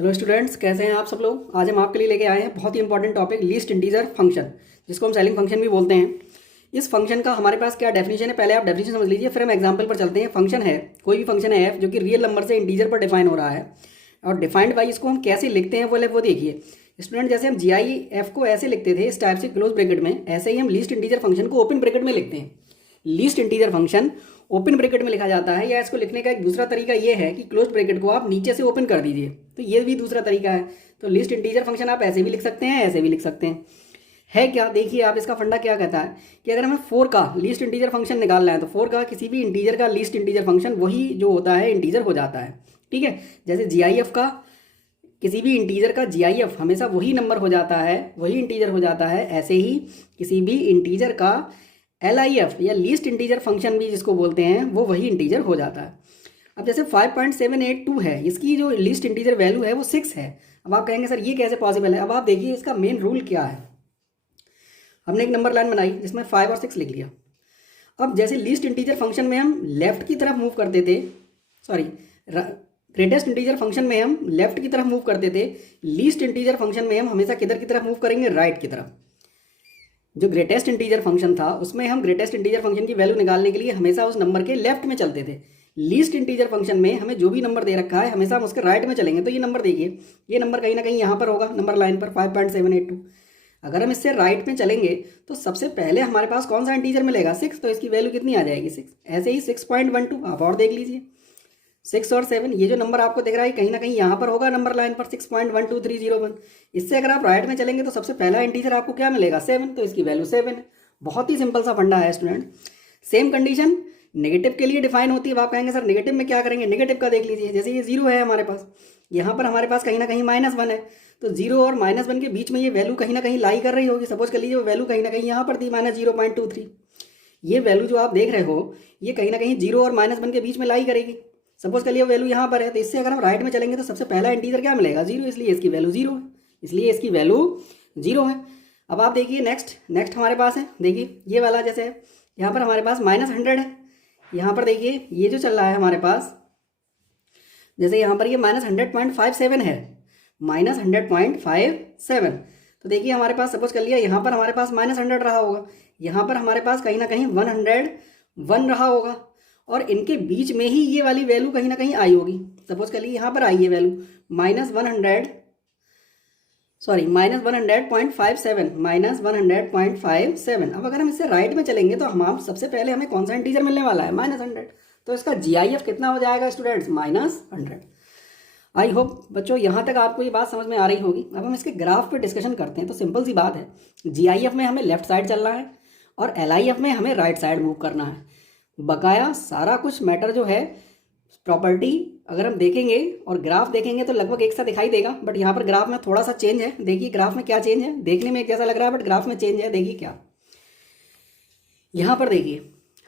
Hello students, कैसे हैं आप सब लोग। आज हम आपके लिए लेके आए हैं बहुत ही important topic, least integer function, जिसको हम सेलिंग फंक्शन भी बोलते हैं। इस फंक्शन का हमारे पास क्या डेफिनेशन है, पहले आप डेफिनेशन समझ लीजिए, फिर हम एग्जांपल पर चलते हैं। फंक्शन है, कोई भी फंक्शन है एफ जो कि रियल नंबर से इंटीजर पर डिफाइन हो रहा है, और डिफाइंड बाई इसको हम कैसे लिखते हैं वो देखिए स्टूडेंट। जैसे हम जी आई एफ को ऐसे लिखते थे इस टाइप से क्लोज ब्रैकेट में, ऐसे ही हम लीस्ट इंटीजर फंक्शन को ओपन ब्रैकेट में लिखते हैं। Least integer function open bracket में लिखा जाता है, या इसको लिखने का एक दूसरा तरीका ये है कि क्लोज ब्रैकेट को आप नीचे से ओपन कर दीजिए, तो ये भी दूसरा तरीका है। तो लीस्ट इंटीजर फंक्शन आप ऐसे भी लिख सकते हैं, ऐसे भी लिख सकते हैं। है क्या, देखिए आप, इसका फंडा क्या कहता है कि अगर हमें 4 का लीस्ट इंटीजर फंक्शन निकालना है तो 4 का किसी भी इंटीजर का लीस्ट इंटीजर फंक्शन वही जो होता है इंटीजर हो जाता है। ठीक है, जैसे जी आई एफ का किसी भी इंटीजर का जी आई एफ हमेशा वही नंबर हो जाता है, वही इंटीजर हो जाता है, ऐसे ही किसी भी इंटीजर का एल आई एफ या लीस्ट इंटीजर फंक्शन भी जिसको बोलते हैं वो वही इंटीजर हो जाता है। अब जैसे 5.782 है, इसकी जो लीस्ट इंटीजर वैल्यू है वो 6 है। अब आप कहेंगे सर ये कैसे पॉसिबल है। अब आप देखिए इसका मेन रूल क्या है। हमने एक नंबर लाइन बनाई जिसमें 5 और 6 लिख लिया। अब जैसे लीस्ट इंटीजर फंक्शन में हम लेफ्ट की तरफ मूव करते थे, सॉरी ग्रेटेस्ट इंटीजर फंक्शन में हम लेफ्ट की तरफ मूव करते थे, लीस्ट इंटीजर फंक्शन में हम हमेशा किधर की तरफ मूव करेंगे, राइट की तरफ। जो ग्रेटेस्ट इंटीजर फंक्शन था उसमें हम ग्रेटेस्ट इंटीजर फंक्शन की वैल्यू निकालने के लिए हमेशा उस नंबर के लेफ्ट में चलते थे। लीस्ट इंटीजर फंक्शन में हमें जो भी नंबर दे रखा है हमेशा हम उसके राइट में चलेंगे। तो ये नंबर देखिए, ये नंबर कहीं ना कहीं यहाँ पर होगा, नंबर लाइन पर 5.782। अगर हम इससे राइट में चलेंगे तो सबसे पहले हमारे पास कौन सा इंटीजर मिलेगा, 6। तो इसकी वैल्यू कितनी आ जाएगी, 6। ऐसे ही 6.12 आप और देख लीजिए, 6 और 7, ये जो नंबर आपको दिख रहा है कहीं ना कहीं यहाँ पर होगा नंबर लाइन पर 6.12301। इससे अगर आप राइट में चलेंगे तो सबसे पहला इंटीजर आपको क्या मिलेगा, 7। तो इसकी वैल्यू 7 है। बहुत ही सिंपल सा फंडा है स्टूडेंट। सेम कंडीशन नेगेटिव के लिए डिफाइन होती है। आप कहेंगे सर नेगेटिव में क्या करेंगे, नेगेटिव का देख लीजिए। जैसे ये 0 है हमारे पास, यहाँ पर हमारे पास कहीं ना कहीं -1 है, तो 0 और -1 के बीच में ये वैल्यू कहीं ना कहीं लाई कर रही होगी। सपोज कर लीजिए वो वैल्यू कहीं ना कहीं यहाँ पर थी -0.23। ये वैल्यू जो आप देख रहे हो ये कहीं ना कहीं 0 और -1 के बीच में लाई करेगी। सपोज कर लिया वैल्यू यहाँ पर है, तो इससे अगर हम राइट में चलेंगे तो सबसे पहला इंटीजर क्या मिलेगा, 0। इसलिए इसकी वैल्यू 0 है, इसलिए इसकी वैल्यू 0 है। अब आप देखिए नेक्स्ट हमारे पास है, देखिए ये वाला जैसे यहाँ पर हमारे पास -100 है। यहाँ पर देखिए ये जो चल रहा है हमारे पास, जैसे यहाँ पर ये -100.57 है, -100.57। तो देखिए हमारे पास सपोज कर लिया यहाँ पर हमारे पास -100 रहा होगा, यहाँ पर हमारे पास कहीं ना कहीं 101 रहा होगा, और इनके बीच में ही ये वाली वैल्यू कहीं ना कहीं आई होगी। सपोज कर लीजिए यहाँ पर आई है वैल्यू -100.57। अब अगर हम इससे राइट में चलेंगे तो हम सबसे पहले हमें कौन सा इंटीजर मिलने वाला है, -100। तो इसका GIF कितना हो जाएगा स्टूडेंट्स, -100। आई होप बच्चों यहाँ तक आपको ये बात समझ में आ रही होगी। अब हम इसके ग्राफ पे डिस्कशन करते हैं। तो सिंपल सी बात है, GIF में हमें लेफ्ट साइड चलना है और LIF में हमें राइट साइड मूव करना है। बकाया सारा कुछ मैटर जो है प्रॉपर्टी अगर हम देखेंगे और ग्राफ देखेंगे तो लगभग एक सा दिखाई देगा, बट यहाँ पर ग्राफ में थोड़ा सा चेंज है। देखिए ग्राफ में क्या चेंज है, देखने में एक जैसा लग रहा है बट ग्राफ में चेंज है। देखिए क्या, यहाँ पर देखिए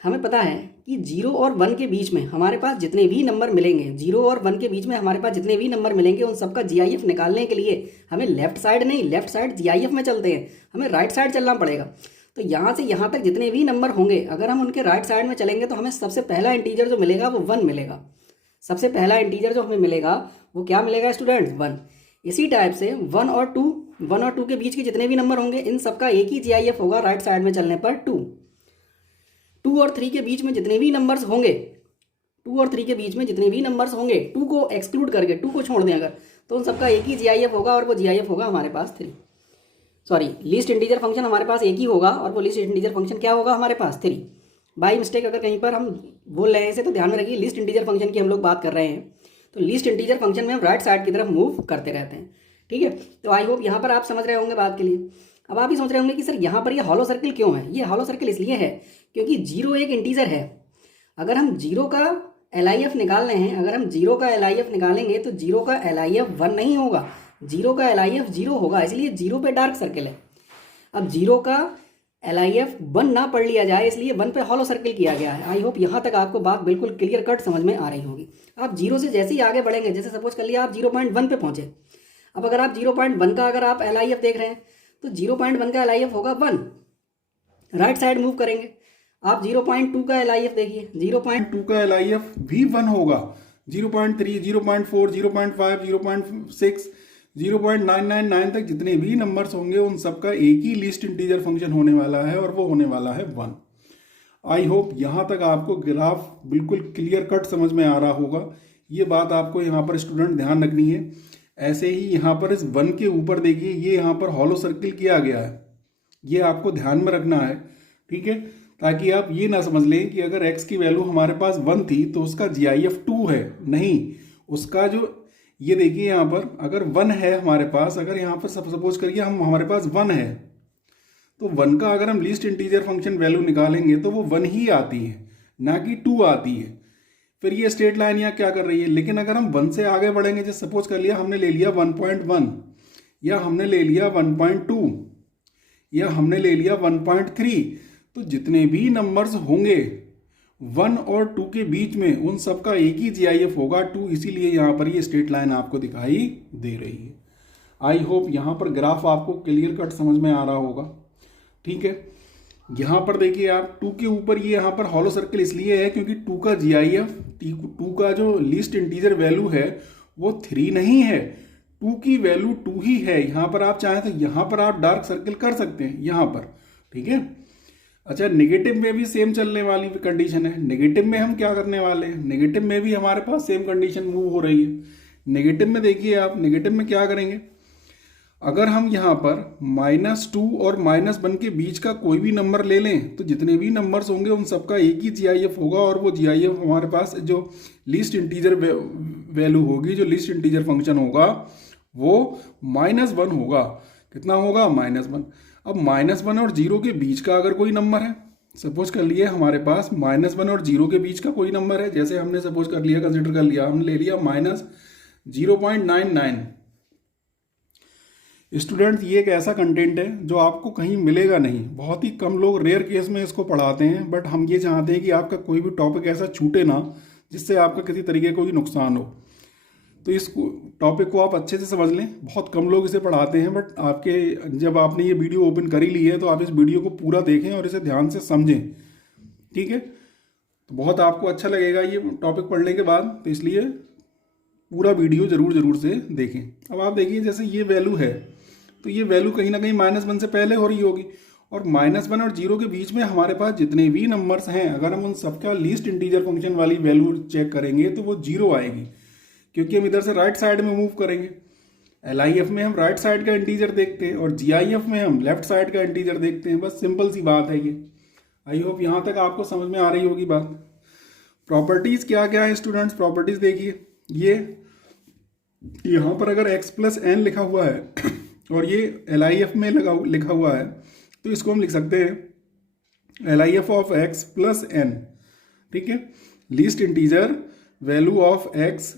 हमें पता है कि 0 और 1 के बीच में हमारे पास जितने भी नंबर मिलेंगे, 0 और 1 के बीच में हमारे पास जितने भी नंबर मिलेंगे उन सबका GIF निकालने के लिए हमें लेफ्ट साइड नहीं, लेफ्ट साइड GIF में चलते हैं, हमें राइट साइड चलना पड़ेगा। तो यहाँ से यहाँ तक जितने भी नंबर होंगे अगर हम उनके राइट साइड में चलेंगे तो हमें सबसे पहला इंटीजर जो मिलेगा वो 1 मिलेगा। सबसे पहला इंटीजर जो हमें मिलेगा वो क्या मिलेगा स्टूडेंट्स, 1। इसी टाइप से 1 और 2 के बीच के जितने भी नंबर होंगे इन सबका एक ही GIF होगा राइट साइड में चलने पर, 2 और 3 के बीच में जितने भी नंबर्स होंगे, 2 और 3 के बीच में जितने भी नंबर्स होंगे, 2 को एक्सक्लूड करके, 2 को छोड़ दें अगर, तो उन सबका एक ही GIF होगा और वो GIF होगा हमारे पास 3। सॉरी, लीस्ट इंटीजर फंक्शन हमारे पास एक ही होगा और वो लीस्ट इंटीजर फंक्शन क्या होगा हमारे पास, 3। बाई मिस्टेक अगर कहीं पर हम बोल रहे हैं इसे तो ध्यान में रखिए, लीस्ट इंटीजर फंक्शन की हम लोग बात कर रहे हैं। तो लीस्ट इंटीजर फंक्शन में हम राइट साइड की तरफ मूव करते रहते हैं। ठीक है, तो आई होप यहाँ पर आप समझ रहे होंगे बात के लिए। अब आप ही सोच रहे होंगे कि सर यहाँ पर ये हॉलो सर्किल क्यों है। ये हॉलो सर्किल इसलिए है क्योंकि 0 एक इंटीजर है। अगर हम 0 का LIF निकाल रहे हैं, अगर हम 0 का LIF निकालेंगे तो 0 का LIF 1 नहीं होगा, 0 का LIF 0 होगा, इसलिए 0 पे डार्क सर्किल है। अब 0 का LIF 1 ना पढ़ लिया जाए इसलिए 1 पे हॉलो सर्किल किया गया है। आई होप यहाँ तक आपको बात बिल्कुल क्लियर कट समझ में आ रही होगी। आप 0 से जैसे ही आगे बढ़ेंगे, जैसे सपोज कर लिया आप 0.1 पे पहुंचे, अब अगर आप 0.1 का अगर आप LIF देख रहे हैं तो 0.1 का LIF होगा 1, राइट साइड मूव करेंगे। आप 0.2 का LIF देखिए, 0.2 का LIF भी 1 होगा, 0.3, 0.4, 0.5, 0.6, 0.999 तक जितने भी नंबर्स होंगे उन सबका एक ही लीस्ट इंटीजर फंक्शन होने वाला है और वो होने वाला है 1। आई होप यहाँ तक आपको ग्राफ बिल्कुल क्लियर कट समझ में आ रहा होगा। ये बात आपको यहाँ पर स्टूडेंट ध्यान रखनी है। ऐसे ही यहाँ पर इस 1 के ऊपर देखिए, ये यहाँ पर हॉलो सर्किल किया गया है, ये आपको ध्यान में रखना है, ठीक है, ताकि आप ये ना समझ लें कि अगर x की वैल्यू हमारे पास 1 थी तो उसका GIF 2 है। नहीं, उसका जो ये देखिए यहाँ पर अगर 1 है हमारे पास, अगर यहाँ पर सपोज करिए हमारे पास 1 है, तो 1 का अगर हम लीस्ट इंटीजर फंक्शन वैल्यू निकालेंगे तो वो 1 ही आती है, ना कि 2 आती है। फिर ये स्ट्रेट लाइन यहाँ क्या कर रही है, लेकिन अगर हम 1 से आगे बढ़ेंगे, जैसे सपोज कर लिया हमने ले लिया 1.1 या हमने ले लिया 1.2 या हमने ले लिया 1.3, तो जितने भी नंबर्स होंगे 1 और 2 के बीच में उन सबका एक ही GIF होगा 2, इसीलिए यहाँ पर ये स्ट्रेट लाइन आपको दिखाई दे रही है। आई होप यहाँ पर ग्राफ आपको क्लियर कट समझ में आ रहा होगा, ठीक है। यहाँ पर देखिए आप 2 के ऊपर ये यहाँ पर हॉलो सर्कल इसलिए है क्योंकि 2 का GIF, 2 का जो लीस्ट इंटीजर वैल्यू है वो 3 नहीं है, 2 की वैल्यू 2 ही है। यहाँ पर आप चाहें तो यहाँ पर आप डार्क सर्कल कर सकते हैं यहाँ पर, ठीक है। अच्छा, नेगेटिव में भी सेम चलने वाली कंडीशन है। नेगेटिव में हम क्या करने वाले हैं, नेगेटिव में भी हमारे पास सेम कंडीशन मूव हो रही है। नेगेटिव में देखिए आप, नेगेटिव में क्या करेंगे, अगर हम यहाँ पर -2 और -1 के बीच का कोई भी नंबर ले लें तो जितने भी नंबर्स होंगे उन सबका एक ही GIF होगा और वो GIF हमारे पास जो लीस्ट इंटीजर वैल्यू होगी, जो लीस्ट इंटीजर फंक्शन होगा वो -1 होगा। कितना होगा, -1। अब -1 और 0 के बीच का अगर कोई नंबर है, सपोज कर लिए हमारे पास -1 और 0 के बीच का कोई नंबर है, जैसे हमने सपोज कर लिया, कंसिडर कर लिया, हमने ले लिया -0.99। स्टूडेंट्स, ये एक ऐसा कंटेंट है जो आपको कहीं मिलेगा नहीं, बहुत ही कम लोग रेयर केस में इसको पढ़ाते हैं, बट हम ये चाहते हैं कि आपका कोई भी टॉपिक ऐसा छूटे ना जिससे आपका किसी तरीके का कोई नुकसान हो। तो इस टॉपिक को आप अच्छे से समझ लें, बहुत कम लोग इसे पढ़ाते हैं, बट आपके जब आपने ये वीडियो ओपन कर ही ली है तो आप इस वीडियो को पूरा देखें और इसे ध्यान से समझें, ठीक है। तो बहुत आपको अच्छा लगेगा ये टॉपिक पढ़ने के बाद, तो इसलिए पूरा वीडियो ज़रूर से देखें। अब आप देखिए, जैसे ये वैल्यू है तो ये वैल्यू कहीं ना कहीं -1 से पहले हो रही होगी, और -1 और 0 के बीच में हमारे पास जितने भी नंबर्स हैं, अगर हम उन सबका लीस्ट इंटीजर फंक्शन वाली वैल्यू चेक करेंगे तो वो 0 आएगी, क्योंकि हम इधर से राइट साइड में मूव करेंगे। LIF में हम राइट साइड का इंटीजर देखते हैं और GIF में हम लेफ्ट साइड का इंटीजर देखते हैं। बस सिंपल सी बात है ये। आई होप यहाँ तक आपको समझ में आ रही होगी बात। प्रॉपर्टीज़ क्या क्या है स्टूडेंट्स, प्रॉपर्टीज़ देखिए, ये यहाँ पर अगर x + n लिखा हुआ है और ये LIF में लिखा हुआ है, तो इसको हम लिख सकते हैं LIF ऑफ x + n, ठीक है। Least integer value of x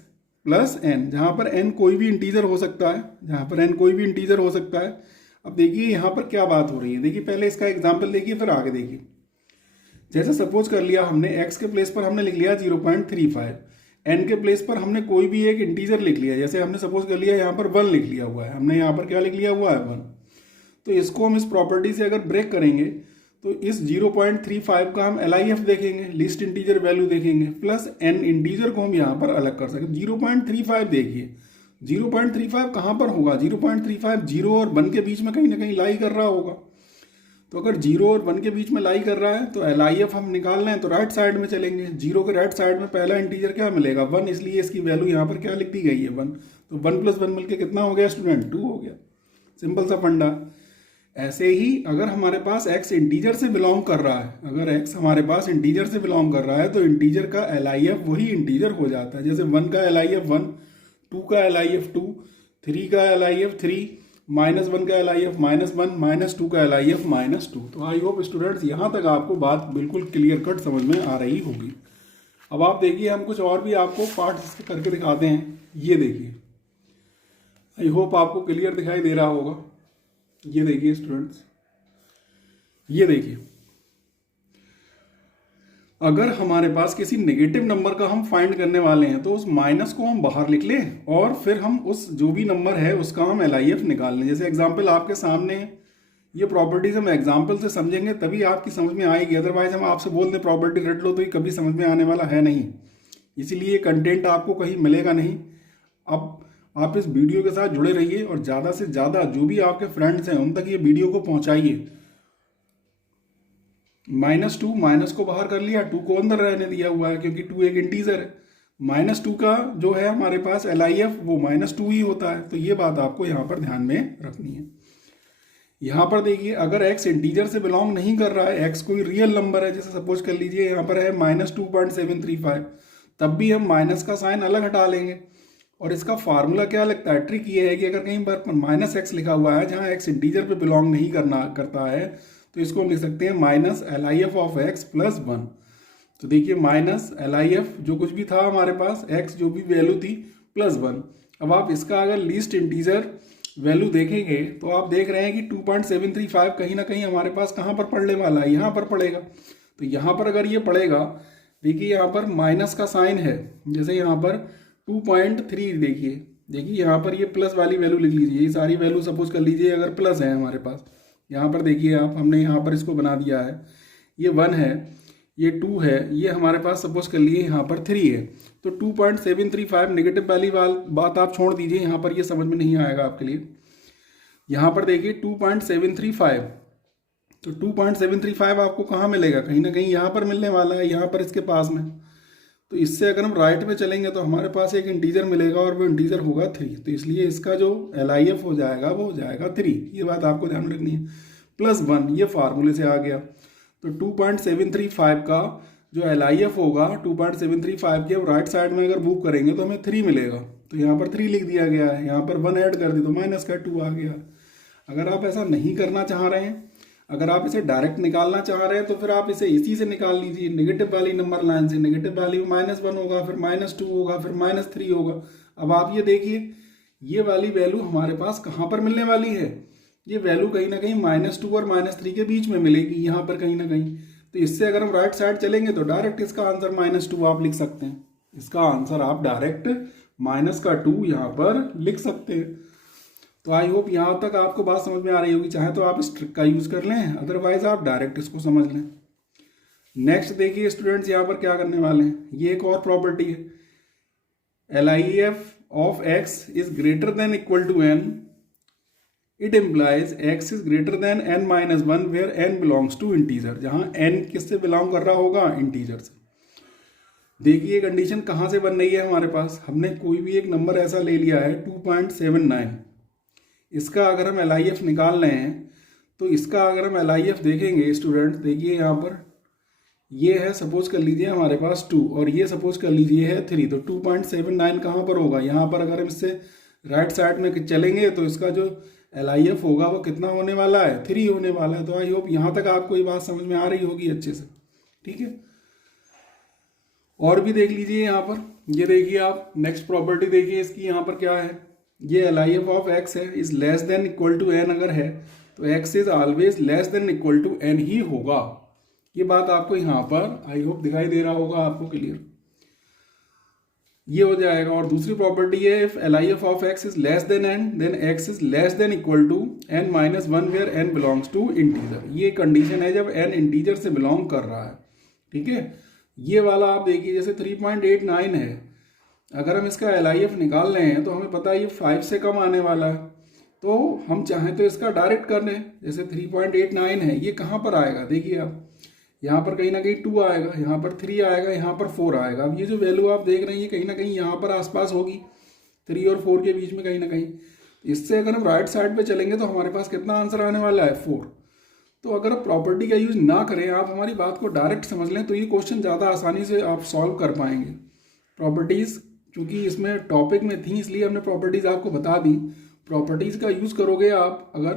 + n, जहाँ पर n कोई भी इंटीजर हो सकता है, जहाँ पर n कोई भी इंटीजर हो सकता है। अब देखिए यहाँ पर क्या बात हो रही है, देखिए पहले इसका एग्जाम्पल देखिए फिर आगे देखिए। जैसे सपोज कर लिया हमने x के प्लेस पर हमने लिख लिया 0.35, n के प्लेस पर हमने कोई भी एक इंटीजर लिख लिया, जैसे हमने सपोज कर लिया यहाँ पर 1 लिख लिया हुआ है, हमने यहाँ पर क्या लिख लिया हुआ है 1। तो इसको हम इस प्रॉपर्टी से अगर ब्रेक करेंगे तो इस 0.35 का हम LIF देखेंगे, लीस्ट इंटीजर वैल्यू देखेंगे, प्लस n इंटीजर को हम यहाँ पर अलग कर सकते। 0.35 देखिए, 0.35 कहाँ पर होगा, 0.35 0 और 1 के बीच में कहीं ना कहीं लाई कर रहा होगा। तो अगर 0 और 1 के बीच में लाई कर रहा है तो LIF हम निकाल रहे हैं तो राइट साइड में चलेंगे। 0 के राइट साइड में पहला इंटीजर क्या मिलेगा, 1, इसलिए इसकी वैल्यू यहाँ पर क्या लिख दी गई है 1। तो 1 + 1 मिलकर कितना हो गया स्टूडेंट, 2 हो गया। सिंपल सा फंडा। ऐसे ही अगर हमारे पास x इंटीजर से बिलोंग कर रहा है, अगर x हमारे पास इंटीजर से बिलोंग कर रहा है तो इंटीजर का LIF वही इंटीजर हो जाता है। जैसे 1 का LIF 1, 2 का LIF 2, 3 का LIF 3, -1 का LIF -1, -2 का LIF -2। तो आई होप स्टूडेंट्स यहाँ तक आपको बात बिल्कुल क्लियर कट समझ में आ रही होगी। अब आप देखिए, हम कुछ और भी आपको पार्ट करके दिखाते हैं। ये देखिए, आई होप आपको क्लियर दिखाई दे रहा होगा। ये देखिए स्टूडेंट्स, ये देखिए, अगर हमारे पास किसी नेगेटिव नंबर का हम फाइंड करने वाले हैं तो उस माइनस को हम बाहर लिख लें और फिर हम उस जो भी नंबर है उसका हम LIF निकाल लें। जैसे एग्जांपल आपके सामने है, ये प्रॉपर्टीज हम एग्जांपल से समझेंगे तभी आपकी समझ में आएगी, अदरवाइज हम आपसे बोल दें प्रॉपर्टी रट लो तो ये कभी समझ में आने वाला है नहीं। इसीलिए कंटेंट आपको कहीं मिलेगा नहीं। अब आप इस वीडियो के साथ जुड़े रहिए और ज़्यादा से ज़्यादा जो भी आपके फ्रेंड्स हैं उन तक ये वीडियो को पहुंचाइए। -2 माइनस को बाहर कर लिया, 2 को अंदर रहने दिया हुआ है क्योंकि 2 एक इंटीजर है। -2 का जो है हमारे पास LIF वो -2 ही होता है। तो ये बात आपको यहाँ पर ध्यान में रखनी है। यहाँ पर देखिए, अगर x इंटीजर से बिलोंग नहीं कर रहा है, x कोई रियल नंबर है, जैसे सपोज कर लीजिए यहाँ पर है -2.735, तब भी हम माइनस का साइन अलग हटा लेंगे। और इसका फार्मूला क्या लगता है, ट्रिक ये है कि अगर कहीं पर -x लिखा हुआ है जहाँ x इंटीजर पे बिलोंग नहीं करता है, तो इसको हम लिख सकते हैं -LIF ऑफ x प्लस 1। तो देखिए -LIF जो कुछ भी था हमारे पास, x जो भी वैल्यू थी प्लस 1। अब आप इसका अगर लीस्ट इंटीजर वैल्यू देखेंगे तो आप देख रहे हैं कि 2.735 कहीं ना कहीं हमारे पास कहाँ पर पड़ने वाला है, यहाँ पर पड़ेगा। तो यहाँ पर अगर ये पड़ेगा, देखिए यहाँ पर माइनस का साइन है, जैसे यहाँ पर 2.3 देखिए यहाँ पर ये प्लस वाली वैल्यू लिख लीजिए। ये सारी वैल्यू सपोज कर लीजिए अगर प्लस है हमारे पास, यहाँ पर देखिए आप, हमने यहाँ पर इसको बना दिया है, ये 1 है, ये 2 है, ये हमारे पास सपोज कर लिए यहाँ पर 3 है। तो 2.735 नेगेटिव वाली बात आप छोड़ दीजिए, यहाँ पर ये समझ में नहीं आएगा आपके लिए। यहाँ पर देखिए 2.735, तो 2.735 आपको कहाँ मिलेगा, कहीं ना कहीं यहाँ पर मिलने वाला है, यहाँ पर इसके पास में। तो इससे अगर हम राइट में चलेंगे तो हमारे पास एक इंटीजर मिलेगा और वो इंटीजर होगा 3। तो इसलिए इसका जो LIF हो जाएगा वो हो जाएगा 3। ये बात आपको ध्यान रखनी है। प्लस 1 ये फार्मूले से आ गया। तो 2.735 का जो LIF होगा, 2.735 के हम राइट साइड में अगर मूव करेंगे तो हमें 3 मिलेगा। तो यहाँ पर 3 लिख दिया गया है, यहाँ पर 1 ऐड कर दी तो माइनस का 2 आ गया। अगर आप ऐसा नहीं करना चाह रहे हैं, अगर आप इसे डायरेक्ट निकालना चाह रहे हैं, तो फिर आप इसे इसी से निकाल लीजिए, नेगेटिव वाली नंबर लाइन से। नेगेटिव वाली -1 होगा, फिर -2 होगा, फिर -3 होगा। अब आप ये देखिए, ये वाली वैल्यू हमारे पास कहाँ पर मिलने वाली है, ये वैल्यू कहीं ना कहीं -2 और -3 के बीच में मिलेगी, यहाँ पर कहीं ना कहीं। तो इससे अगर हम राइट साइड चलेंगे तो डायरेक्ट इसका आंसर -2 आप लिख सकते हैं। इसका आंसर आप डायरेक्ट -2 यहाँ पर लिख सकते हैं। तो आई होप यहाँ तक आपको बात समझ में आ रही होगी। चाहे तो आप इस ट्रिक का यूज़ कर लें, अदरवाइज आप डायरेक्ट इसको समझ लें। नेक्स्ट देखिए स्टूडेंट्स, यहाँ पर क्या करने वाले हैं, ये एक और प्रॉपर्टी है, LIF of x is greater than equal to n, it implies x is greater than n-1 where n belongs to integer. जहाँ n किससे बिलोंग कर रहा होगा, इंटीजर से। देखिए कंडीशन कहाँ से बन रही है हमारे पास, हमने कोई भी एक नंबर ऐसा ले लिया है 2.79, इसका अगर हम LIF निकाल रहे हैं तो इसका अगर हम LIF देखेंगे स्टूडेंट, देखिए यहाँ पर ये है, सपोज कर लीजिए हमारे पास 2 और ये सपोज कर लीजिए है 3। तो 2.79 कहाँ पर होगा, यहाँ पर अगर हम इससे राइट साइड में चलेंगे तो इसका जो LIF होगा वो कितना होने वाला है, 3 होने वाला है। तो आई होप यहाँ तक आपको ये बात समझ में आ रही होगी अच्छे से, ठीक है। और भी देख लीजिए यहाँ पर, ये देखिए आप नेक्स्ट प्रॉपर्टी देखिए इसकी, यहाँ पर क्या है, ये LIF ऑफ x है, is less than equal to n अगर है तो x is always less than equal to n ही होगा। ये बात आपको यहाँ पर आई होप दिखाई दे रहा होगा आपको क्लियर, ये हो जाएगा। और दूसरी प्रॉपर्टी है, if LIF of x is less than n than x is less than equal to n-1 where n belongs to integer. ये कंडीशन है जब n इंटीजर से बिलोंग कर रहा है, ठीक है। ये वाला आप देखिए, जैसे 3.89 है, अगर हम इसका LIF निकाल रहे हैं तो हमें पता है ये 5 से कम आने वाला है, तो हम चाहें तो इसका डायरेक्ट कर लें। जैसे 3.89 है, ये कहाँ पर आएगा, देखिए आप, यहाँ पर कहीं ना कहीं 2 आएगा, यहाँ पर 3 आएगा, यहाँ पर 4 आएगा। अब ये जो वैल्यू आप देख रहे हैं ये कहीं ना कहीं यहाँ पर आसपास होगी, 3 और 4 के बीच में कहीं ना कहीं। इससे अगर हम राइट साइड पे चलेंगे तो हमारे पास कितना आंसर आने वाला है, 4। तो अगर आप प्रॉपर्टी का यूज़ ना करें, आप हमारी बात को डायरेक्ट समझ लें, तो ये क्वेश्चन ज़्यादा आसानी से आप सॉल्व कर पाएंगे। प्रॉपर्टीज़ क्योंकि इसमें टॉपिक में थी इसलिए हमने प्रॉपर्टीज़ आपको बता दी। प्रॉपर्टीज़ का यूज़ करोगे आप अगर,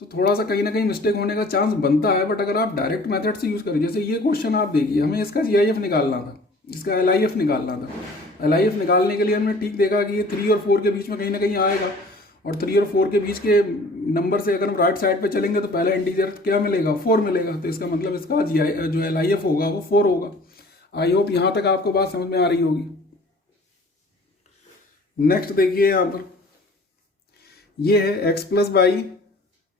तो थोड़ा सा कहीं ना कहीं मिस्टेक होने का चांस बनता है, बट अगर आप डायरेक्ट मेथड से यूज़ करें, जैसे ये क्वेश्चन आप देखिए, हमें इसका GIF निकालना था, इसका LIF निकालना था। LIF निकालने के लिए हमने ठीक देखा कि ये 3 और 4 के बीच में कहीं ना कहीं आएगा, और 3 और 4 के बीच के नंबर से अगर हम राइट साइड पे चलेंगे तो पहला इंटीजर क्या मिलेगा, 4 मिलेगा। तो इसका मतलब इसका जो LIF होगा वो 4 होगा। आई होप यहाँ तक आपको बात समझ में आ रही होगी। नेक्स्ट देखिए यहाँ पर, ये है x प्लस वाई,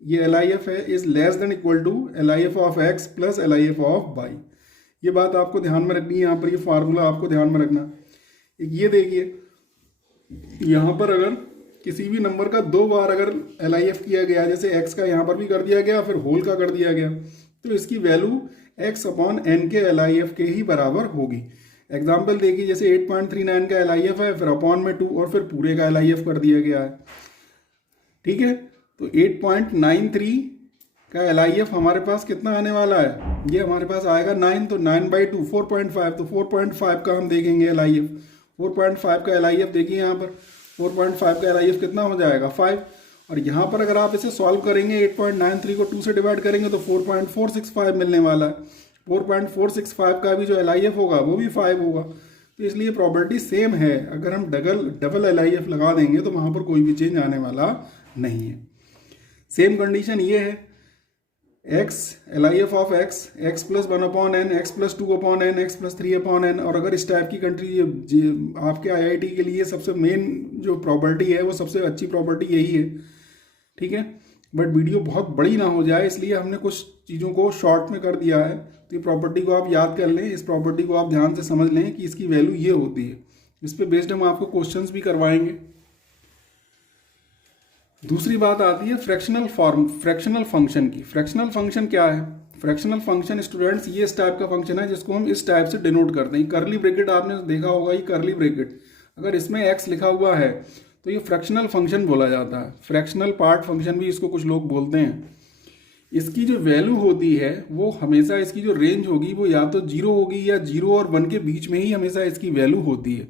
ये LIF है, is less than equal to LIF of x plus LIF of y। ये बात आपको ध्यान में रखनी है, यहाँ पर ये फार्मूला आपको ध्यान में रखना। एक ये देखिए, यहाँ पर अगर किसी भी नंबर का 2 बार अगर LIF किया गया, जैसे x का यहाँ पर भी कर दिया गया, फिर होल का कर दिया गया, तो इसकी वैल्यू x/n के LIF के ही बराबर होगी। एग्जाम्पल देखिए, जैसे 8.39 का LIF है, फिर अपॉन में 2 और फिर पूरे का LIF कर दिया गया है। ठीक है, तो 8.93 का LIF हमारे पास कितना आने वाला है, ये हमारे पास आएगा 9, तो 9/2 4.5, तो 4.5 का हम देखेंगे LIF। 4.5 का LIF देखिए यहाँ पर, 4.5 का LIF कितना हो जाएगा 5, और यहाँ पर अगर आप इसे सॉल्व करेंगे 8.93 को 2 से डिवाइड करेंगे तो 4.465 मिलने वाला है। 4.465 का भी जो LIF होगा वो भी 5 होगा, तो इसलिए प्रॉपर्टी सेम है। अगर हम डबल LIF लगा देंगे तो वहाँ पर कोई भी चेंज आने वाला नहीं है। सेम कंडीशन ये है, x LIF of x x + 1/n, x + 2/n, x + 3/n, और अगर इस टाइप की कंट्री आपके IIT के लिए सबसे मेन जो प्रॉपर्टी है वो सबसे अच्छी प्रॉपर्टी यही है। ठीक है, बट वीडियो बहुत बड़ी ना हो जाए इसलिए हमने कुछ चीज़ों को शॉर्ट में कर दिया है। तो ये प्रॉपर्टी को आप याद कर लें, इस प्रॉपर्टी को आप ध्यान से समझ लें कि इसकी वैल्यू ये होती है। इस पे बेस्ड हम आपको क्वेश्चंस भी करवाएंगे। दूसरी बात आती है फ्रैक्शनल फंक्शन की। फ्रैक्शनल फंक्शन क्या है? फ्रैक्शनल फंक्शन स्टूडेंट्स ये इस टाइप का फंक्शन है जिसको हम इस टाइप से डिनोट करते हैं। करली ब्रैकेट आपने देखा होगा, ये करली ब्रैकेट, अगर इसमें x लिखा हुआ है तो ये फ्रैक्शनल फंक्शन बोला जाता है। फ्रैक्शनल पार्ट फंक्शन भी इसको कुछ लोग बोलते हैं। इसकी जो वैल्यू होती है वो हमेशा, इसकी जो रेंज होगी वो या तो 0 होगी या 0 और 1 के बीच में ही हमेशा इसकी वैल्यू होती है,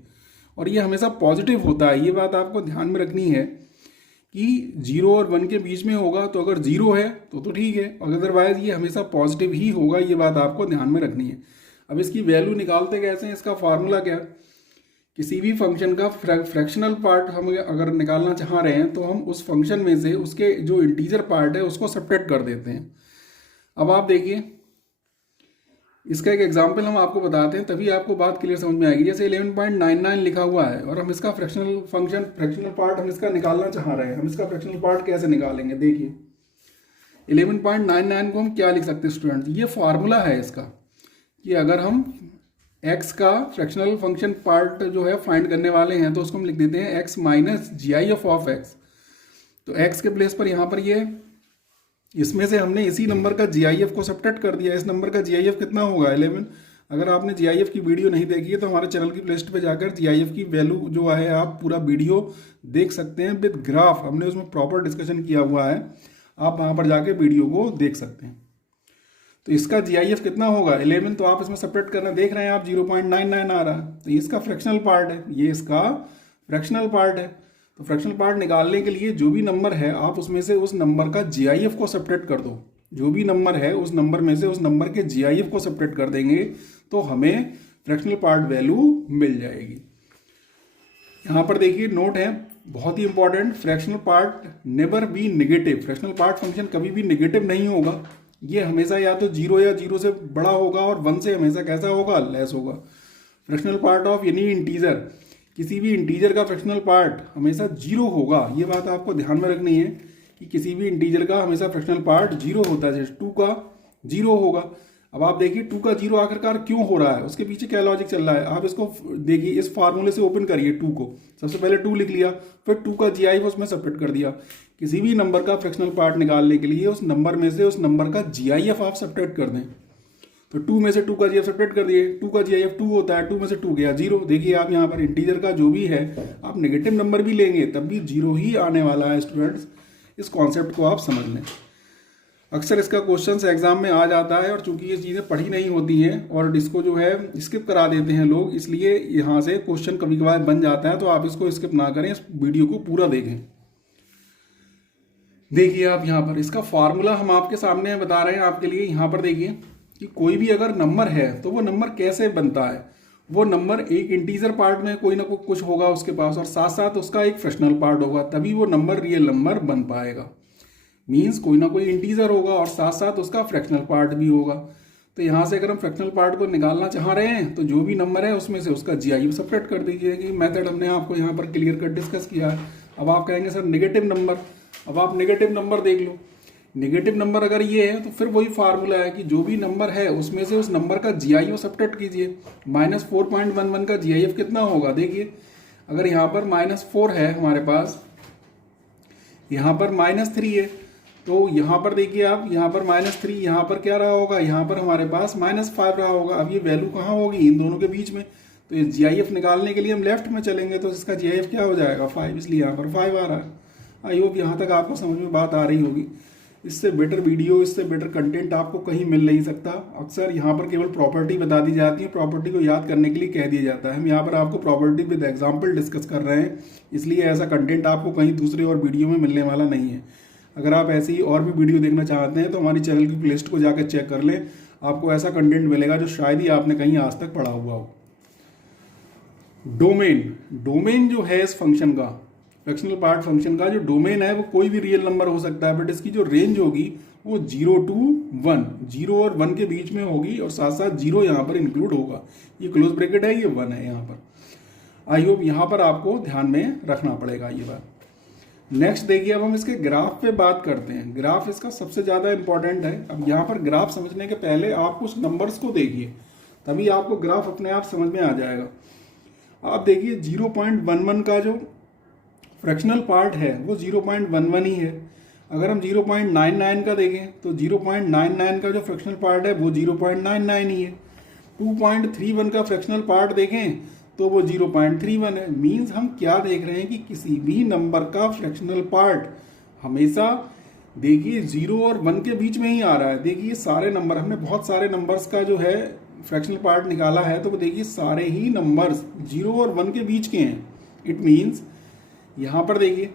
और ये हमेशा पॉजिटिव होता है। ये बात आपको ध्यान में रखनी है कि 0 और 1 के बीच में होगा, तो अगर 0 है तो ठीक है, अदरवाइज ये हमेशा पॉजिटिव ही होगा। ये बात आपको ध्यान में रखनी है। अब इसकी वैल्यू निकालते कैसे हैं, इसका फार्मूला क्या? किसी भी फंक्शन का फ्रैक्शनल पार्ट हम अगर निकालना चाह रहे हैं तो हम उस फंक्शन में से उसके जो इंटीजर पार्ट है उसको सब्ट्रैक्ट कर देते हैं। अब आप देखिए, इसका एक एग्जांपल हम आपको बताते हैं, तभी आपको बात क्लियर समझ में आएगी। जैसे 11.99 लिखा हुआ है और हम इसका फ्रैक्शनल पार्ट हम इसका निकालना चाह रहे हैं। हम इसका फ्रैक्शनल पार्ट कैसे निकालेंगे? देखिए, 11.99 को हम क्या लिख सकते हैं स्टूडेंट? ये फार्मूला है इसका कि अगर हम x का फ्रैक्शनल फंक्शन पार्ट जो है फाइंड करने वाले हैं तो उसको हम लिख देते हैं x - GIF ऑफ x। तो x के प्लेस पर यहाँ पर ये, इसमें से हमने इसी नंबर का GIF को सब्ट्रैक्ट कर दिया। इस नंबर का GIF कितना होगा? 11। अगर आपने GIF की वीडियो नहीं देखी है तो हमारे चैनल की प्लेलिस्ट पे जाकर GIF की वैल्यू जो है आप पूरा वीडियो देख सकते हैं विद ग्राफ, हमने उसमें प्रॉपर डिस्कशन किया हुआ है। आप वहाँ पर जाके वीडियो को देख सकते हैं। तो इसका GIF कितना होगा? 11। तो आप इसमें सब्ट्रैक्ट करना देख रहे हैं आप, 0.99 आ रहा है, तो ये इसका फ्रैक्शनल पार्ट है, ये इसका फ्रैक्शनल पार्ट है। तो फ्रैक्शनल पार्ट निकालने के लिए जो भी नंबर है आप उसमें से उस नंबर का GIF को सब्ट्रैक्ट कर दो। जो भी नंबर है उस नंबर में से उस नंबर के GIF को सब्ट्रैक्ट कर देंगे तो हमें फ्रैक्शनल पार्ट वैल्यू मिल जाएगी। यहाँ पर देखिए नोट है बहुत ही important, fractional part never be negative. Fractional part function कभी भी नेगेटिव नहीं होगा, ये हमेशा या तो 0 या 0 से बड़ा होगा और 1 से हमेशा कैसा होगा? लेस होगा। Fractional part of any integer, किसी भी इंटीजर का फ्रैक्शनल पार्ट हमेशा 0 होगा। ये बात आपको ध्यान में रखनी है कि किसी भी इंटीजर का हमेशा फ्रैक्शनल पार्ट 0 होता है। जैसे 2 का 0 होगा। अब आप देखिए 2 का 0 आखिरकार क्यों हो रहा है, उसके पीछे क्या लॉजिक चल रहा है। आप इसको देखिए, इस फार्मूले से ओपन करिए 2 को, सबसे पहले 2 लिख लिया, फिर 2 का GIF उसमें सब्ट्रैक्ट कर दिया। किसी भी नंबर का फ्रैक्शनल पार्ट निकालने के लिए उस नंबर में से उस नंबर का GIF आप सब्ट्रैक्ट कर दें। तो 2 में से 2 का GIF सब्ट्रैक्ट कर दिए, 2 का GIF 2 होता है, 2 में से 2 गया 0। देखिए आप यहाँ पर इंटीजर का जो भी है आप नेगेटिव नंबर भी लेंगे तब भी 0 ही आने वाला है स्टूडेंट्स। इस कॉन्सेप्ट को आप समझ लें। अक्सर इसका क्वेश्चन एग्जाम में आ जाता है और चूंकि ये चीज़ें पढ़ी नहीं होती हैं और इसको जो है स्किप करा देते हैं लोग, इसलिए यहाँ से क्वेश्चन कभी कभार बन जाता है। तो आप इसको स्किप ना करें, इस वीडियो को पूरा देखें। देखिए आप यहाँ पर इसका फार्मूला हम आपके सामने बता रहे हैं आपके लिए। यहाँ पर देखिए कि कोई भी अगर नंबर है तो वो नंबर कैसे बनता है। वो नंबर एक इंटीजर पार्ट में कोई ना कोई कुछ होगा उसके पास और साथ साथ उसका एक फ्रैक्शनल पार्ट होगा, तभी वो नंबर रियल नंबर बन पाएगा। मीन्स कोई ना कोई इंटीजर होगा और साथ साथ उसका फ्रैक्शनल पार्ट भी होगा। तो यहाँ से अगर हम फ्रैक्शनल पार्ट को निकालना चाह रहे हैं तो जो भी नंबर है उसमें से उसका GIF सब्ट्रैक्ट कर दीजिए। कि मेथड हमने आपको यहाँ पर क्लियर कट डिस्कस किया है। अब आप कहेंगे सर नेगेटिव नंबर, अब आप नेगेटिव नंबर देख लो। नेगेटिव नंबर अगर ये है तो फिर वही फार्मूला है कि जो भी नंबर है उसमें से उस नंबर का GIF सब्ट्रैक्ट कीजिए। -4.11 का GIF कितना होगा, देखिए अगर यहाँ पर -4 है हमारे पास, यहाँ पर -3 है, तो यहाँ पर देखिए आप, यहाँ पर -3, यहाँ पर क्या रहा होगा, यहाँ पर हमारे पास -5 रहा होगा। अब ये वैल्यू कहाँ होगी, इन दोनों के बीच में। तो ये GIF निकालने के लिए हम लेफ्ट में चलेंगे, तो इसका GIF क्या हो जाएगा 5, इसलिए यहाँ पर 5 आ रहा है। आई होप यहाँ तक आपको समझ में बात आ रही होगी। इससे बेटर वीडियो, इससे बेटर कंटेंट आपको कहीं मिल नहीं सकता। अक्सर यहाँ पर केवल प्रॉपर्टी बता दी जाती है, प्रॉपर्टी को याद करने के लिए कह दिया जाता है। हम यहाँ पर आपको प्रॉपर्टी विद एग्जाम्पल डिस्कस कर रहे हैं, इसलिए ऐसा कंटेंट आपको कहीं दूसरे और वीडियो में मिलने वाला नहीं है। अगर आप ऐसी ही और भी वीडियो देखना चाहते हैं तो हमारी चैनल की प्लेलिस्ट को जाकर चेक कर लें, आपको ऐसा कंटेंट मिलेगा जो शायद ही आपने कहीं आज तक पढ़ा हुआ हो। डोमेन जो है इस फंक्शन का, फ्रैक्शनल पार्ट फंक्शन का जो डोमेन है वो कोई भी रियल नंबर हो सकता है, बट इसकी जो रेंज होगी वो 0 to 1, 0 और 1 के बीच में होगी, और साथ साथ 0 यहाँ पर इंक्लूड होगा। ये क्लोज ब्रैकेट है, ये 1 है यहाँ पर। आई होप यहाँ पर आपको ध्यान में रखना पड़ेगा ये बात। नेक्स्ट देखिए, अब हम इसके ग्राफ पे बात करते हैं। ग्राफ इसका सबसे ज़्यादा इंपॉर्टेंट है। अब यहाँ पर ग्राफ समझने के पहले आप कुछ नंबर्स को देखिए, तभी आपको ग्राफ अपने आप समझ में आ जाएगा। आप देखिए 0.11 का जो फ्रैक्शनल पार्ट है वो 0.11 ही है। अगर हम 0.99 का देखें तो 0.99 का जो फ्रैक्शनल पार्ट है वो 0.99 ही है। 2.31 का फ्रैक्शनल पार्ट देखें तो वो 0.31 है। मीन्स हम क्या देख रहे हैं कि किसी भी नंबर का फ्रैक्शनल पार्ट हमेशा देखिए 0 और 1 के बीच में ही आ रहा है। देखिए सारे नंबर, हमने बहुत सारे नंबर्स का जो है फ्रैक्शनल पार्ट निकाला है, तो वो देखिए सारे ही नंबर्स 0 और 1 के बीच के हैं। इट मीन्स यहाँ पर देखिए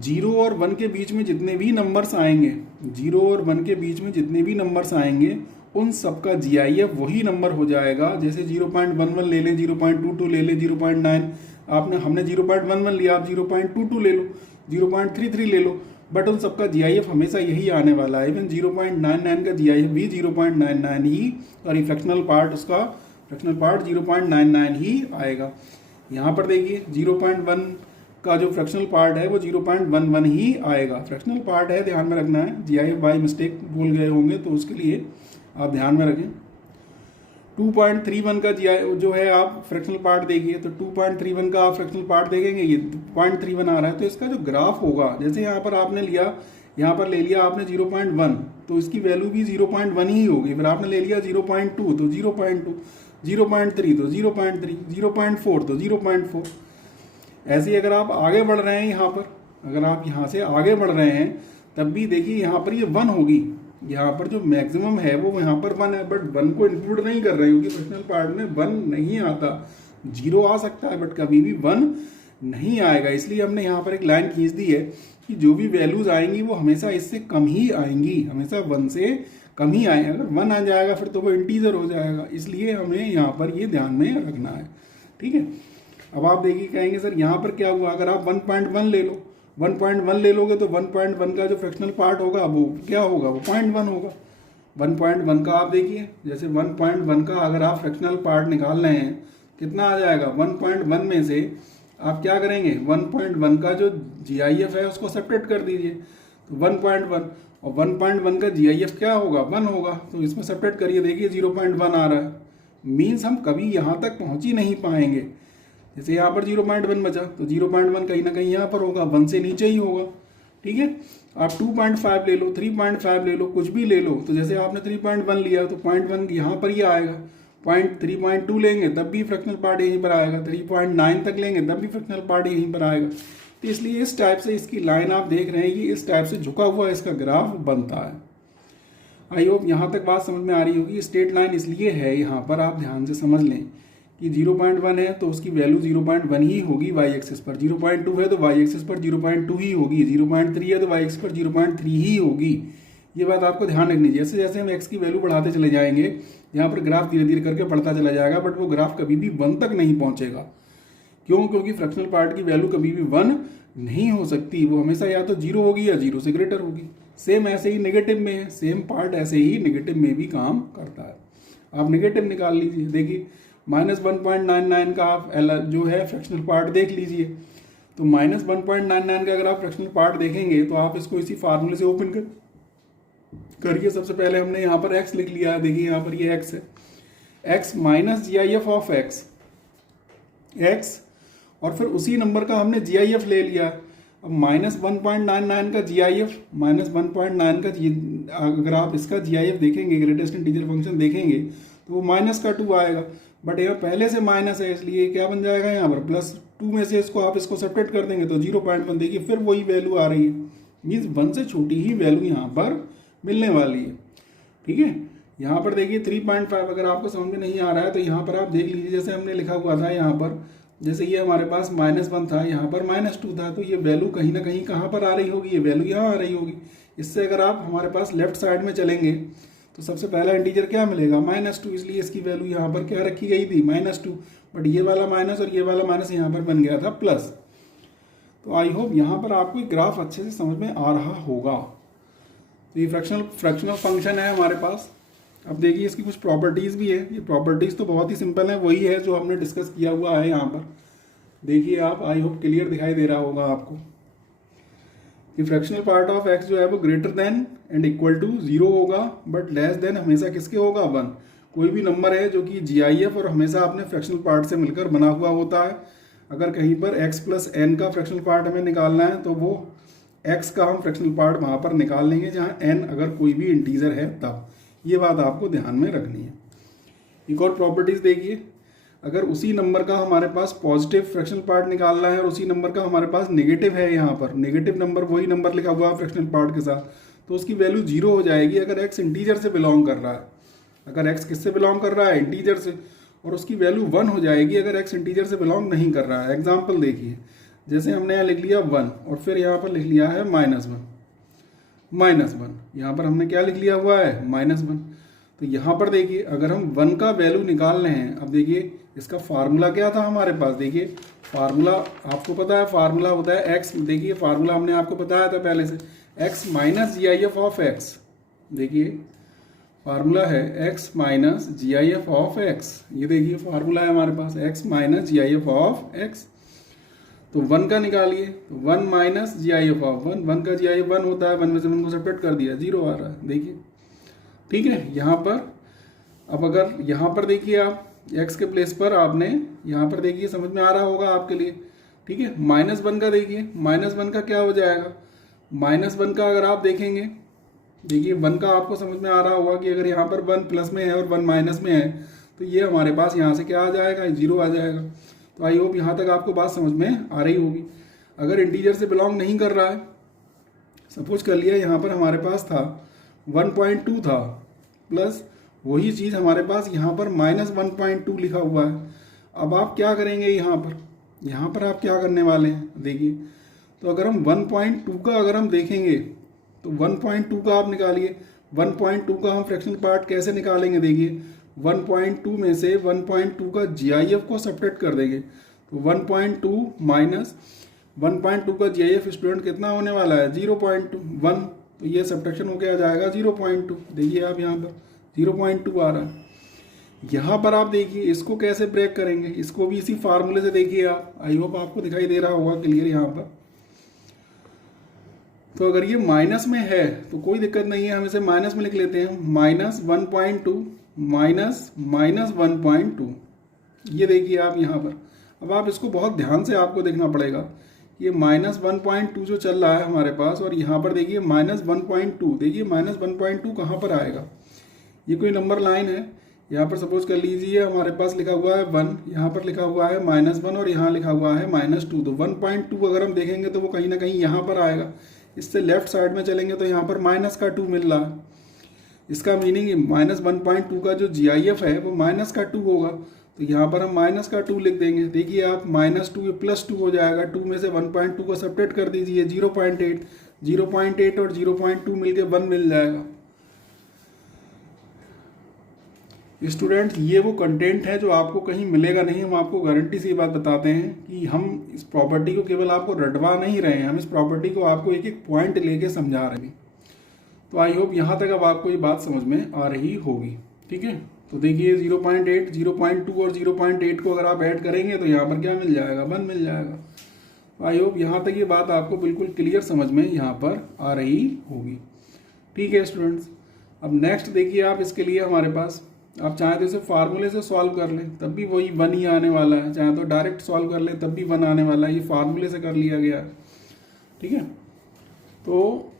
0 और 1 के बीच में जितने भी नंबर्स आएंगे, 0 और 1 के बीच में जितने भी नंबर्स आएंगे उन सब का GIF वही नंबर हो जाएगा। जैसे 0.11 ले लें, 0.22 ले लें, 0.9 हमने 0.11 लिया, आप 0.22 ले लो, 0.33 ले लो, बट उन सबका GIF हमेशा यही आने वाला है। इवन 0.99 का GIF भी 0.99 ही, और ये फ्रैक्शनल पार्ट, उसका फ्रैक्शनल पार्ट 0.99 ही आएगा। यहाँ पर देखिए 0.1 का जो फ्रैक्शनल पार्ट है वो 0.11 ही आएगा। फ्रैक्शनल पार्ट है, ध्यान में रखना है। GIF बाय मिस्टेक भूल गए होंगे तो उसके लिए आप ध्यान में रखें। 2.31 का जो है आप फ्रैक्शनल पार्ट देखिए, तो 2.31 का आप फ्रैक्शनल पार्ट देखेंगे, ये 0.31 आ रहा है। तो इसका जो ग्राफ होगा, जैसे यहाँ पर आपने लिया, यहाँ पर ले लिया आपने 0.1, तो इसकी वैल्यू भी 0.1 ही होगी। फिर आपने ले लिया 0.2 तो 0.2, 0.3 तो 0.3, 0.4 तो 0.4। ऐसे ही अगर आप आगे बढ़ रहे हैं, यहाँ पर अगर आप यहाँ से आगे बढ़ रहे हैं तब भी देखिए यहाँ पर ये 1 होगी। यहाँ पर जो मैक्सिमम है वो यहाँ पर 1 है, बट 1 को इंक्लूड नहीं कर रहे हैं क्योंकि फ्रैक्शनल पार्ट में 1 नहीं आता। 0 आ सकता है बट कभी भी 1 नहीं आएगा। इसलिए हमने यहाँ पर एक लाइन खींच दी है कि जो भी वैल्यूज आएंगी वो हमेशा इससे कम ही आएंगी, हमेशा 1 से कम ही आएंगे। अगर 1 आ जाएगा फिर तो वो इंटीजर हो जाएगा। इसलिए हमें यहाँ पर ये ध्यान में रखना है, ठीक है। अब आप देखिए कहेंगे सर यहाँ पर क्या हुआ, अगर आप 1.1 ले लो, 1.1 ले लोगे तो 1.1 का जो फ्रैक्शनल पार्ट होगा वो क्या होगा, वो 0.1 होगा। 1.1 का आप देखिए, जैसे 1.1 का अगर आप फ्रैक्शनल पार्ट निकाल रहे हैं कितना आ जाएगा, 1.1 में से आप क्या करेंगे, 1.1 का जो GIF है उसको सेपरेट कर दीजिए, तो 1.1 और 1.1 का GIF क्या होगा, 1 होगा। तो इसमें सेपरेट करिए, देखिए 0.1 आ रहा है। मीन्स हम कभी यहाँ तक पहुँच ही नहीं पाएंगे। जैसे यहाँ पर 0.1 बचा तो 0.1 कहीं ना कहीं यहाँ पर होगा, 1 से नीचे ही होगा, ठीक है। आप 2.5 ले लो, 3.5 ले लो, कुछ भी ले लो। तो जैसे आपने 3.1 लिया तो 0.1 यहाँ पर ही आएगा। 3.2 लेंगे तब भी फ्रैक्शनल पार्ट यहीं पर आएगा। 3.9 तक लेंगे तब भी फ्रैक्शनल पार्ट यहीं पर आएगा। तो इसलिए इस टाइप से इसकी लाइन आप देख रहे हैं कि इस टाइप से झुका हुआ इसका ग्राफ बनता है। आई होप यहाँ तक बात समझ में आ रही होगी। स्ट्रेट लाइन इसलिए है, यहाँ पर आप ध्यान से समझ लें कि 0.1 है तो उसकी वैल्यू 0.1 ही होगी वाई एक्सिस पर, 0.2 है तो वाई एक्सिस पर 0.2 ही होगी, 0.3 है तो वाई एक्सिस पर 0.3 ही होगी। ये बात आपको ध्यान रखनी चाहिए। जैसे जैसे हम एक्स की वैल्यू बढ़ाते चले जाएंगे, यहाँ पर ग्राफ धीरे धीरे करके बढ़ता चला जाएगा, बट वो ग्राफ कभी भी 1 तक नहीं पहुँचेगा। क्यों? क्योंकि फ्रैक्शनल पार्ट की वैल्यू कभी भी 1 नहीं हो सकती, वो हमेशा या तो 0 होगी या 0 से ग्रेटर होगी। सेम ऐसे ही नेगेटिव में है, सेम पार्ट ऐसे ही नेगेटिव में भी काम करता है। आप नेगेटिव निकाल लीजिए, देखिए -1.99 का आप जो है फ्रैक्शनल पार्ट देख लीजिए। तो -1.99 का अगर आप फ्रैक्शनल पार्ट देखेंगे तो आप इसको इसी फार्मूले से ओपन कर करिए। सबसे पहले हमने यहाँ पर x लिख लिया है, देखिए यहाँ पर ये x है, x minus G I F of x, और फिर उसी नंबर का हमने जी आई एफ ले लिया। अब -1.99 का जी आई एफ, -1.9 का अगर आप इसका जी आई एफ देखेंगे, ग्रेटेस्ट इंटीजर फंक्शन देखेंगे, तो वो -2 आएगा, बट यहाँ पहले से माइनस है, इसलिए क्या बन जाएगा यहाँ पर +2 में से इसको आप इसको सब्ट्रैक्ट कर देंगे तो 0.1, देखिए फिर वही वैल्यू आ रही है, मीन्स 1 से छोटी ही वैल्यू यहाँ पर मिलने वाली है। ठीक है, यहाँ पर देखिए 3.5, अगर आपको समझ में नहीं आ रहा है तो यहाँ पर आप देख लीजिए, जैसे हमने लिखा हुआ था यहाँ पर, जैसे ये हमारे पास -1 था, यहाँ पर -2 था, तो ये वैल्यू कहीं ना कहीं कहाँ पर आ रही होगी, ये वैल्यू यहाँ आ रही होगी। इससे अगर आप हमारे पास लेफ्ट साइड में चलेंगे तो सबसे पहला इंटीजर क्या मिलेगा, -2, इसलिए इसकी वैल्यू यहाँ पर क्या रखी गई थी, -2, बट ये वाला माइनस और ये वाला माइनस यहाँ पर बन गया था प्लस। तो आई होप यहाँ पर आपको ग्राफ अच्छे से समझ में आ रहा होगा। तो ये फ्रैक्शनल फंक्शन है हमारे पास। अब देखिए इसकी कुछ प्रॉपर्टीज़ भी है, ये प्रॉपर्टीज़ तो बहुत ही सिंपल है, वही है जो हमने डिस्कस किया हुआ है यहाँ पर। देखिए आप, आई होप क्लियर दिखाई दे रहा होगा आपको कि फ्रैक्शनल पार्ट ऑफ x जो है वो greater than and equal to 0 होगा, बट लेस देन हमेशा किसके होगा, 1। कोई भी नंबर है जो कि GIF और हमेशा अपने फ्रैक्शनल पार्ट से मिलकर बना हुआ होता है। अगर कहीं पर x प्लस n का फ्रैक्शनल पार्ट हमें निकालना है तो वो x का हम फ्रैक्शनल पार्ट वहाँ पर निकाल लेंगे जहाँ n अगर कोई भी इंटीजर है तब। ये बात आपको ध्यान में रखनी है। एक और प्रॉपर्टीज़ देखिए, अगर उसी नंबर का हमारे पास पॉजिटिव फ्रैक्शनल पार्ट निकालना है और उसी नंबर का हमारे पास नेगेटिव है, यहाँ पर नेगेटिव नंबर वही नंबर लिखा हुआ है फ्रैक्शनल पार्ट के साथ, तो उसकी वैल्यू 0 हो जाएगी अगर x इंटीजर से बिलोंग कर रहा है। अगर x किससे बिलोंग कर रहा है, इंटीजर से, और उसकी वैल्यू 1 हो जाएगी अगर x इंटीजर से बिलोंग नहीं कर रहा है। एग्जाम्पल देखिए, जैसे हमने यहाँ लिख लिया 1 और फिर यहाँ पर लिख लिया है -1, यहाँ पर हमने क्या लिख लिया हुआ है, -1। तो यहाँ पर देखिए अगर हम 1 का वैल्यू निकाल रहे हैं, अब देखिए इसका फार्मूला क्या था हमारे पास, देखिए फार्मूला आपको पता है, फार्मूला होता है x, देखिए फार्मूला हमने आपको बताया था पहले से, x minus G I F of x। देखिए फार्मूला है x minus G I F of x, ये देखिए फार्मूला है हमारे पास x minus G I F of x। तो 1 का निकालिए, तो 1 minus G I F of 1 का जी आई एफ 1 होता है, 1 में से 1 को सब्ट्रैक्ट कर दिया, 0 आ रहा है, देखिए। ठीक है, यहाँ पर अब अगर यहाँ पर देखिए आप x के प्लेस पर आपने यहाँ पर देखिए, समझ में आ रहा होगा आपके लिए। ठीक है, -1 का देखिए, -1 का क्या हो जाएगा, -1 का अगर आप देखेंगे, देखिए 1 का आपको समझ में आ रहा होगा कि अगर यहाँ पर 1 प्लस में है और 1 माइनस में है तो ये हमारे पास यहाँ से क्या आ जाएगा, 0 आ जाएगा। तो आई होप यहाँ तक आपको बात समझ में आ रही होगी। अगर इंटीजर से बिलोंग नहीं कर रहा है, सपोज कर लिया यहाँ पर हमारे पास था 1.2 था, प्लस वही चीज़ हमारे पास यहाँ पर -1.2 लिखा हुआ है। अब आप क्या करेंगे, यहाँ पर आप क्या करने वाले हैं, देखिए। तो अगर हम 1.2 का अगर हम देखेंगे तो 1.2 का आप निकालिए, 1.2 का हम फ्रैक्शनल पार्ट कैसे निकालेंगे, देखिए 1.2 में से 1.2 का GIF को सब्ट्रैक्ट कर देंगे, तो 1.2 माइनस 1.2 का GIF स्टूडेंट कितना होने वाला है, 0.1, तो ये सब्ट्रैक्शन होकर आ जाएगा 0.2। देखिए आप यहाँ पर 0.2 आ रहा है। यहाँ पर आप देखिए इसको कैसे ब्रेक करेंगे, इसको भी इसी फार्मूले से देखिए आप, आई होप आपको दिखाई दे रहा होगा क्लियर यहाँ पर। तो अगर ये माइनस में है तो कोई दिक्कत नहीं है, हम इसे माइनस में लिख लेते हैं, -1.2 माइनस -1.2, ये देखिए आप यहाँ पर। अब आप इसको बहुत ध्यान से आपको देखना पड़ेगा, ये -1.2 जो चल रहा है हमारे पास, और यहाँ पर देखिए -1.2, देखिए -1.2 कहाँ पर आएगा, ये कोई नंबर लाइन है, यहाँ पर सपोज कर लीजिए हमारे पास लिखा हुआ है 1, यहाँ पर लिखा हुआ है -1 और यहाँ लिखा हुआ है -2, तो 1.2 अगर हम देखेंगे तो वो कहीं ना कहीं यहाँ पर आएगा। इससे लेफ्ट साइड में चलेंगे तो यहाँ पर -2 मिल रहा है, इसका मीनिंग -1.2 का जो GIF है वो -2 होगा, तो यहाँ पर हम -2 लिख देंगे। देखिए आप -2 ये +2 हो जाएगा, 2 में से 1.2 को सब्ट्रैक्ट कर दीजिए, 0.8 और 0.2 मिलके 1 मिल जाएगा। स्टूडेंट ये वो कंटेंट है जो आपको कहीं मिलेगा नहीं, हम आपको गारंटी से ये बात बताते हैं कि हम इस प्रॉपर्टी को केवल आपको रटवा नहीं रहे हैं, हम इस प्रॉपर्टी को आपको एक एक पॉइंट लेके समझा रहे हैं। तो आई होप यहाँ तक अब आपको ये बात समझ में आ रही होगी। ठीक है, तो देखिए 0.8, 0.2 और 0.8 को अगर आप ऐड करेंगे तो यहाँ पर क्या मिल जाएगा, 1 मिल जाएगा। आई होप यहाँ तक ये बात आपको बिल्कुल क्लियर समझ में यहाँ पर आ रही होगी। ठीक है स्टूडेंट्स, अब नेक्स्ट देखिए आप इसके लिए हमारे पास, आप चाहें तो इसे फार्मूले से सॉल्व कर लें तब भी वही 1 ही आने वाला है, चाहे तो डायरेक्ट सॉल्व कर लें तब भी 1 आने वाला है, ये फार्मूले से कर लिया गया। ठीक है, तो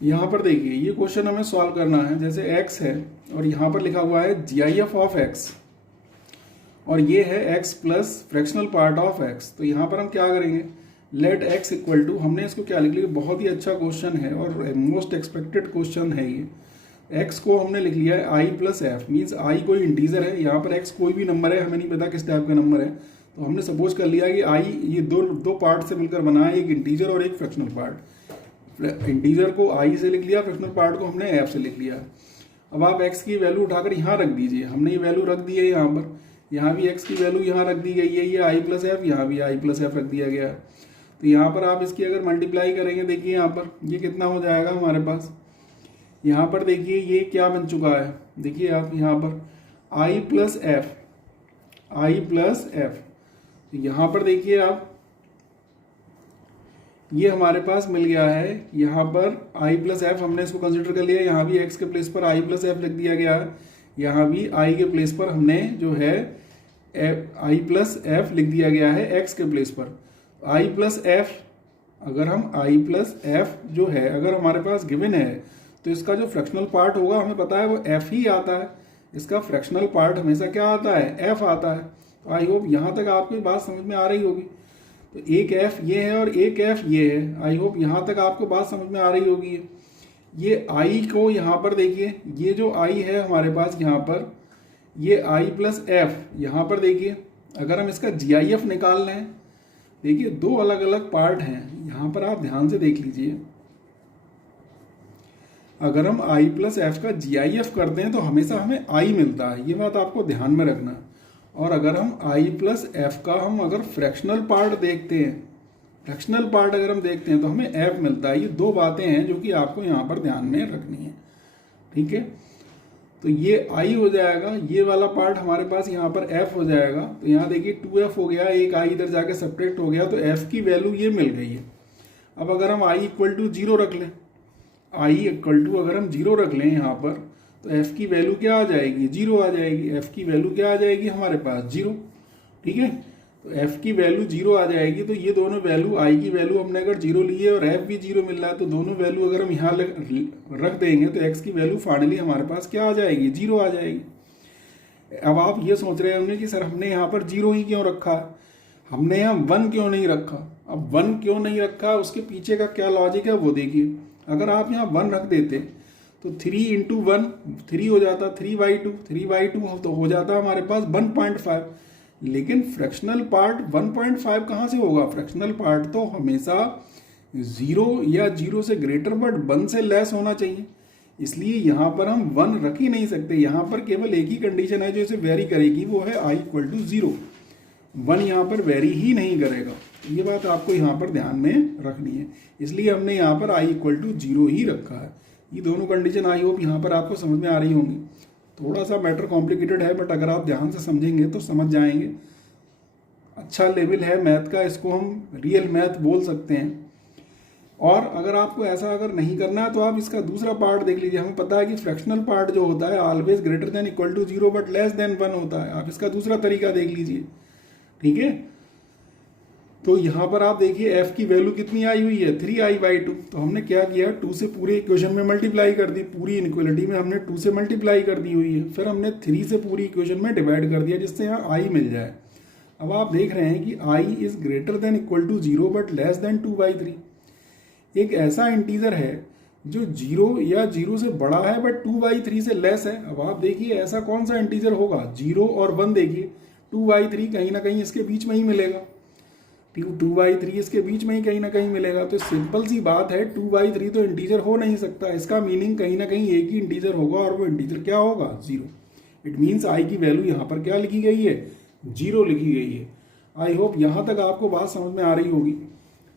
यहाँ पर देखिए ये क्वेश्चन हमें सॉल्व करना है। जैसे x है और यहाँ पर लिखा हुआ है GIF ऑफ x और ये है x plus fractional part of x। तो यहाँ पर हम क्या करेंगे, लेट x इक्वल टू, हमने इसको क्या लिख लिया, बहुत ही अच्छा क्वेश्चन है और मोस्ट एक्सपेक्टेड क्वेश्चन है ये। x को हमने लिख लिया है i plus F, means i कोई इंटीजर है, यहाँ पर x कोई भी नंबर है, हमें नहीं पता किस टाइप का नंबर है, तो हमने सपोज कर लिया कि i ये दो पार्ट से मिलकर बना है, एक इंटीजर और एक फ्रैक्शनल पार्ट। इंटीजर को i से लिख लिया, फ्रैक्शनल पार्ट को हमने f से लिख लिया। अब आप x की वैल्यू उठाकर यहाँ रख दीजिए, हमने ये वैल्यू रख दी है यहाँ पर, यहाँ भी x की वैल्यू यहाँ रख दी गई है, ये i प्लस एफ, यहाँ भी i प्लस एफ रख दिया गया है। तो यहाँ पर आप इसकी अगर मल्टीप्लाई करेंगे, देखिए यहाँ पर ये कितना हो जाएगा हमारे पास, यहाँ पर देखिए ये क्या बन चुका है, देखिए आप यहाँ पर i plus F, i plus F, यहाँ पर देखिए आप ये हमारे पास मिल गया है, यहाँ पर i प्लस एफ हमने इसको कंसिडर कर लिया, यहाँ भी x के प्लेस पर i प्लस एफ लिख दिया गया है, यहाँ भी i के प्लेस पर हमने जो है i प्लस एफ लिख दिया गया है x के प्लेस पर। i प्लस एफ, अगर हम i प्लस एफ जो है अगर हमारे पास गिवन है तो इसका जो फ्रैक्शनल पार्ट होगा हमें पता है वो f ही आता है, इसका फ्रैक्शनल पार्ट हमेशा क्या आता है, f आता है। तो आई होप यहाँ तक आपको बात समझ में आ रही होगी। तो एक f ये है और एक f ये है, आई होप यहाँ तक आपको बात समझ में आ रही होगी। ये i को यहाँ पर देखिए, ये जो i है हमारे पास यहाँ पर, ये i प्लस एफ, यहाँ पर देखिए अगर हम इसका GIF निकाल लें, देखिए दो अलग अलग पार्ट हैं, यहाँ पर आप ध्यान से देख लीजिए। अगर हम i प्लस एफ का GIF करते हैं तो हमेशा हमें i मिलता है, ये बात आपको ध्यान में रखना। और अगर हम i प्लस एफ का हम अगर फ्रैक्शनल पार्ट देखते हैं, फ्रैक्शनल पार्ट अगर हम देखते हैं तो हमें f मिलता है। ये दो बातें हैं जो कि आपको यहाँ पर ध्यान में रखनी है। ठीक है, तो ये i हो जाएगा, ये वाला पार्ट हमारे पास यहाँ पर f हो जाएगा। तो यहाँ देखिए 2f हो गया, एक i इधर जाके सब्ट्रैक्ट हो गया, तो f की वैल्यू ये मिल गई है। अब अगर हम i इक्वल टू 0 रख लें, i इक्वल टू अगर हम 0 रख लें यहाँ पर, तो f की वैल्यू क्या आ जाएगी, 0 आ जाएगी। f की वैल्यू क्या आ जाएगी हमारे पास, 0। ठीक है, तो f की वैल्यू 0 आ जाएगी। तो ये दोनों वैल्यू, i की वैल्यू हमने अगर 0 ली है और f भी 0 मिल रहा है, तो दोनों वैल्यू अगर हम यहाँ रख देंगे तो x की वैल्यू फाइनली हमारे पास क्या आ जाएगी, 0 आ जाएगी। अब आप ये सोच रहे होंगे कि सर हमने यहाँ पर 0 ही क्यों रखा है, हमने यहाँ 1 क्यों नहीं रखा। अब 1 क्यों नहीं रखा, उसके पीछे का क्या लॉजिक है वो देखिए। अगर आप यहाँ 1 रख देते तो 3 इंटू 1 3 हो जाता, 3/2, 3/2 तो हो जाता हमारे पास 1.5। लेकिन फ्रैक्शनल पार्ट 1.5 कहाँ से होगा, फ्रैक्शनल पार्ट तो हमेशा 0 या 0 से ग्रेटर बट 1 से लेस होना चाहिए। इसलिए यहाँ पर हम 1 रख ही नहीं सकते। यहाँ पर केवल एक ही कंडीशन है जो इसे वेरी करेगी, वो है i इक्वल टू 0। 1 यहाँ पर वेरी ही नहीं करेगा, ये बात आपको यहाँ पर ध्यान में रखनी है। इसलिए हमने यहाँ पर i इक्वल टू 0 ही रखा है। ये दोनों कंडीशन आई होप यहाँ पर आपको समझ में आ रही होंगी। थोड़ा सा मैटर कॉम्प्लिकेटेड है, बट अगर आप ध्यान से समझेंगे तो समझ जाएंगे। अच्छा लेवल है मैथ का, इसको हम रियल मैथ बोल सकते हैं। और अगर आपको ऐसा अगर नहीं करना है तो आप इसका दूसरा पार्ट देख लीजिए। हमें पता है कि फ्रैक्शनल पार्ट जो होता है always greater than equal to 0 but less than 1 होता है। आप इसका दूसरा तरीका देख लीजिए। ठीक है, तो यहाँ पर आप देखिए f की वैल्यू कितनी आई हुई है, 3i/2। तो हमने क्या किया, 2 से पूरे इक्वेशन में मल्टीप्लाई कर दी, पूरी इनइक्वालिटी में हमने 2 से मल्टीप्लाई कर दी हुई है। फिर हमने 3 से पूरी इक्वेशन में डिवाइड कर दिया, जिससे यहाँ i मिल जाए। अब आप देख रहे हैं कि i is greater than equal to 0 but less than 2/3। एक ऐसा इंटीजर है जो 0 या 0 से बड़ा है बट 2/3 से लेस है। अब आप देखिए ऐसा कौन सा इंटीजर होगा, 0 और 1 देखिए, 2/3 कहीं ना कहीं इसके बीच में ही मिलेगा, 2/3 इसके बीच में ही कहीं ना कहीं मिलेगा। तो सिंपल सी बात है, 2/3 तो इंटीजर हो नहीं सकता। इसका मीनिंग कहीं ना कहीं एक ही इंटीजर होगा और वो इंटीजर क्या होगा, 0। इट मीन्स i की वैल्यू यहाँ पर क्या लिखी गई है, 0 लिखी गई है। आई होप यहाँ तक आपको बात समझ में आ रही होगी।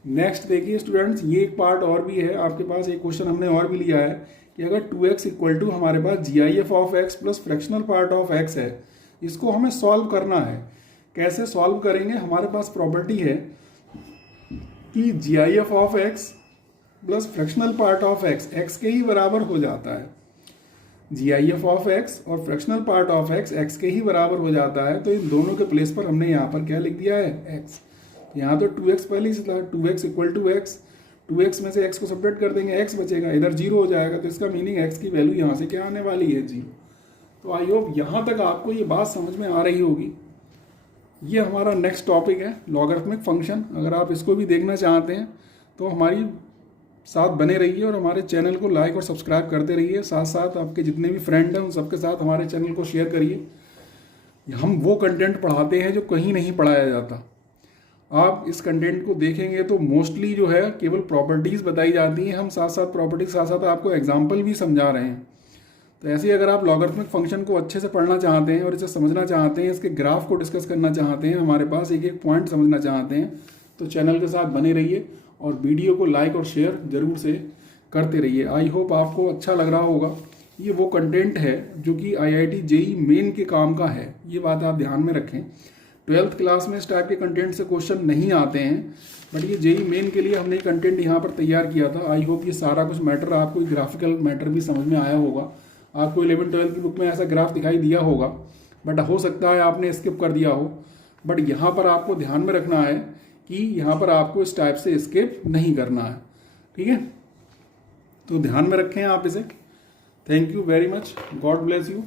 नेक्स्ट देखिए स्टूडेंट्स, ये एक पार्ट और भी है आपके पास, एक क्वेश्चन हमने और भी लिया है कि अगर 2x इक्वल टू हमारे पास GIF of x plus fractional part of x है, इसको हमें सॉल्व करना है। कैसे सॉल्व करेंगे, हमारे पास प्रॉपर्टी है कि GIF of x plus fractional part of x, x के ही बराबर हो जाता है। GIF ऑफ एक्स और fractional part of x, x के ही बराबर हो जाता है। तो इन दोनों के प्लेस पर हमने यहाँ पर क्या लिख दिया है, एक्स। यहाँ तो 2x पहले से था, 2x equal to x, 2x में से x को सब्ट्रैक्ट कर देंगे, x बचेगा, इधर 0 हो जाएगा। तो इसका मीनिंग x की वैल्यू यहाँ से क्या आने वाली है, 0। तो आई होप यहाँ तक आपको ये बात समझ में आ रही होगी। ये हमारा नेक्स्ट टॉपिक है लॉगरिथमिक फंक्शन। अगर आप इसको भी देखना चाहते हैं तो हमारी साथ बने रहिए और हमारे चैनल को लाइक और सब्सक्राइब करते रहिए। साथ साथ आपके जितने भी फ्रेंड हैं उन सबके साथ हमारे चैनल को शेयर करिए। हम वो कंटेंट पढ़ाते हैं जो कहीं नहीं पढ़ाया जाता। आप इस कंटेंट को देखेंगे तो मोस्टली जो है केवल प्रॉपर्टीज़ बताई जाती हैं, हम साथ साथ प्रॉपर्टी के साथ साथ आपको एग्जाम्पल भी समझा रहे हैं। तो ऐसे ही अगर आप लॉगरिथमिक फंक्शन को अच्छे से पढ़ना चाहते हैं और इसे समझना चाहते हैं, इसके ग्राफ को डिस्कस करना चाहते हैं, हमारे पास एक एक पॉइंट समझना चाहते हैं, तो चैनल के साथ बने रहिए और वीडियो को लाइक और शेयर ज़रूर से करते रहिए। आई होप आपको अच्छा लग रहा होगा। ये वो कंटेंट है जो कि IIT JEE मेन के काम का है, ये बात आप ध्यान में रखें। 12th क्लास में इस टाइप के कंटेंट से क्वेश्चन नहीं आते हैं, बट ये JEE मेन के लिए हमने कंटेंट यहाँ पर तैयार किया था। आई होप ये सारा कुछ मैटर आपको, ग्राफिकल मैटर भी समझ में आया होगा। आपको 11th-12th की बुक में ऐसा ग्राफ दिखाई दिया होगा, बट हो सकता है आपने स्किप कर दिया हो। बट यहाँ पर आपको ध्यान में रखना है कि यहाँ पर आपको इस टाइप से स्किप नहीं करना है, ठीक है। तो ध्यान में रखें आप इसे। Thank you very much, God bless you.